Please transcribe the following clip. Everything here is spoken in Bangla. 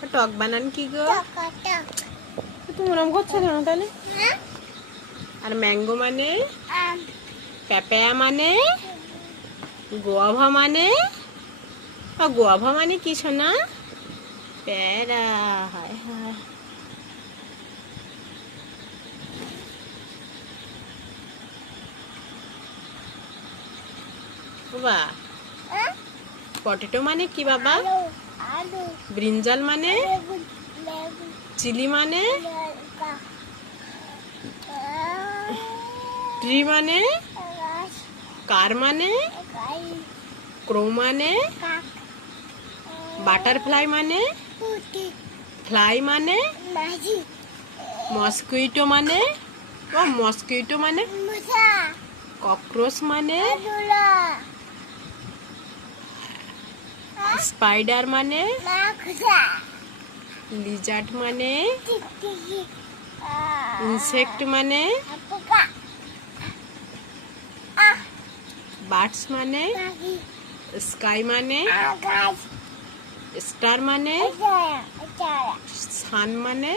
টক বানান কি গো? তুমি ওরম করছো কেন তাহলে? আর ম্যাঙ্গো মানে? প্যাপায়া মানে? গোয়াভা মানে? গোয়াভা মানে কি শোনা? প্যারা। হায় হায়। বাবা, পটেটো মানে কি বাবা? ব্রিঞ্জাল মানে? চিলি মানে? ট্রি মানে? কার মানে? ক্রো মানে? বাটারফ্লাই মানে? ফ্লাই মানে? মস্কুইটো মানে? মস্কুইটো মানে? ককরোচ মানে? স্পাইডার মানে? লিজার্ড মানে? ইনসেক্ট মানে? বার্ডস মানে? স্কাই মানে? স্টার মানে? সান মানে?